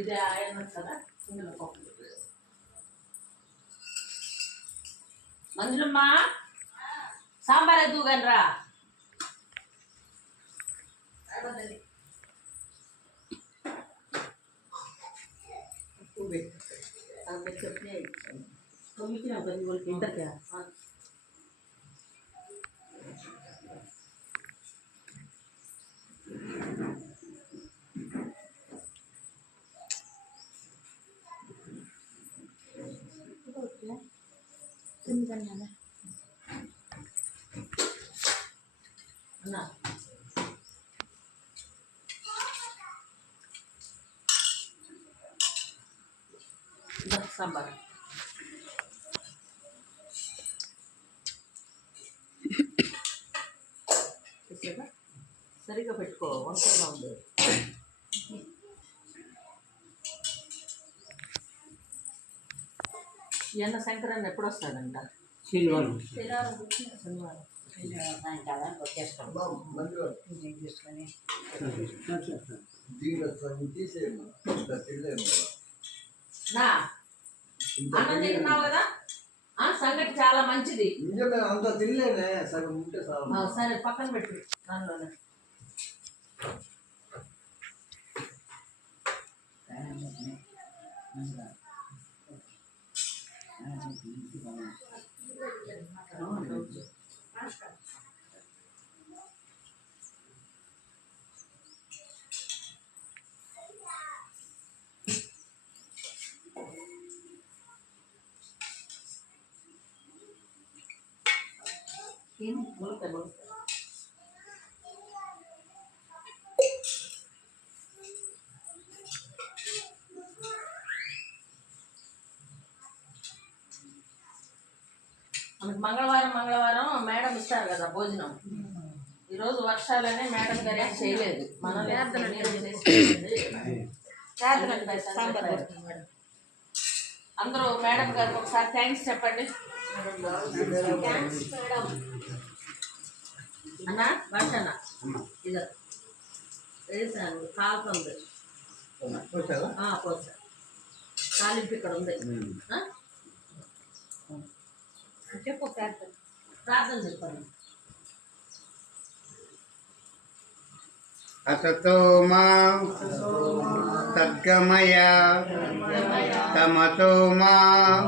ఇదే ఆయన కదా ఇందులో పప్పు మంజులమ్మ సాంబార్ ఎదుగుగాని రా చట్నీ ఇంతకే అన్నా సాంబార్ సరిగ్గా పెట్టుకో వంటగా ఉంది ఎన్న శంకరన్న ఎప్పుడు వస్తాడంట శనివారం సాయంకాలం వచ్చేస్తాం నా అన్నం తిన్నావు కదా సంగటి చాలా మంచిది అంత తినలేనే సగం ఉంటే సరే పక్కన పెట్టు దానిలోనే మనకు మంగళవారం మేడం ఇస్తారు కదా భోజనం. ఈరోజు వర్షాలనే మేడం గారు చేయలేదు. మన అందరూ మేడం గారికి ఒకసారి థ్యాంక్స్ చెప్పండి. అన్నా వర్షన్న ఇది వేసాను కాలుతుంది పోసా కాలింపు ఇక్కడ ఉంది. చెప్పు ప్రార్థన చెప్పండి. असतो मां सद्गमय तमसो मां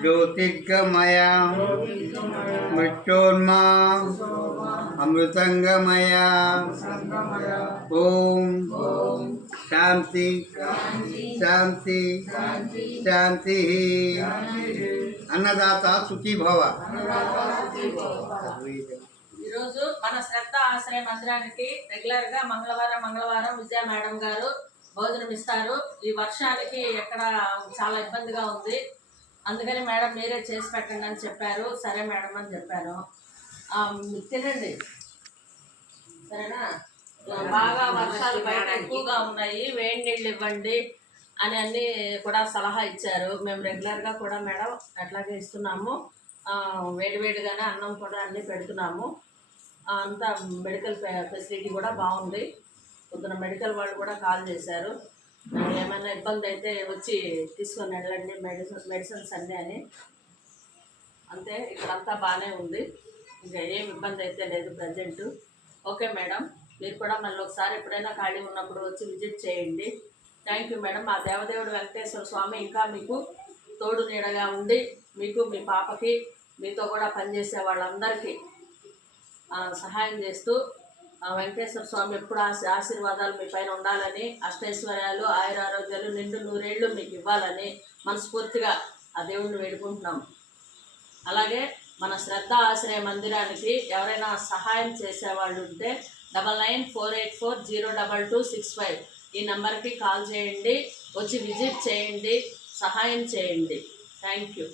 ज्योतिर्गमय मृत्योर्मा अमृतंगमय ओम शांति शांति शांति अन्नदाता सुखी भव. ఈరోజు మన శ్రద్ధ ఆశ్రయ మందిరానికి రెగ్యులర్గా మంగళవారం విజయ మేడం గారు భోజనం ఇస్తారు. ఈ వర్షానికి ఎక్కడ చాలా ఇబ్బందిగా ఉంది, అందుకని మేడం మీరే చేసి పెట్టండి అని చెప్పారు. సరే మేడం అని చెప్పాను. తినండి సరేనా. బాగా వర్షాలు బయట ఎక్కువగా ఉన్నాయి, వేడి నీళ్ళు ఇవ్వండి అని అన్నీ కూడా సలహా ఇచ్చారు. మేము రెగ్యులర్గా కూడా మేడం అట్లాగే ఇస్తున్నాము. వేడివేడిగానే అన్నం కూడా అన్నీ పెడుతున్నాము. అంతా మెడికల్ ఫెసిలిటీ కూడా బాగుంది. పొద్దున మెడికల్ వాళ్ళు కూడా కాల్ చేశారు, ఏమైనా ఇబ్బంది అయితే వచ్చి తీసుకొని వెళ్ళండి మెడిసిన్స్ అన్నీ అని. అంతే, ఇక్కడంతా బాగానే ఉంది, ఇంకా ఏం ఇబ్బంది అయితే లేదు ప్రజెంటు. ఓకే మేడం, మీరు కూడా మళ్ళీ ఒకసారి ఎప్పుడైనా ఖాళీ ఉన్నప్పుడు వచ్చి విజిట్ చేయండి. Thank you madam. మా దేవదేవుడు వెంకటేశ్వర స్వామి ఇంకా మీకు తోడు నీడగా ఉండి మీకు మీ పాపకి మీతో కూడా పనిచేసే వాళ్ళందరికీ సహాయం చేస్తూ వెంకటేశ్వర స్వామి ఎప్పుడు ఆశీర్వాదాలు మీ పైన ఉండాలని, అష్టైశ్వర్యాలు ఆయురారోగ్యాలు నిండు నూరేళ్ళు మీకు ఇవ్వాలని మనస్ఫూర్తిగా ఆ దేవుణ్ణి వేడుకుంటున్నాం. అలాగే మన శ్రద్ధ ఆశ్రయ మందిరానికి ఎవరైనా సహాయం చేసేవాళ్ళు ఉంటే 9948402265 ఈ నెంబర్కి కాల్ చేయండి, వచ్చి విజిట్ చేయండి, సహాయం చేయండి. Thank you.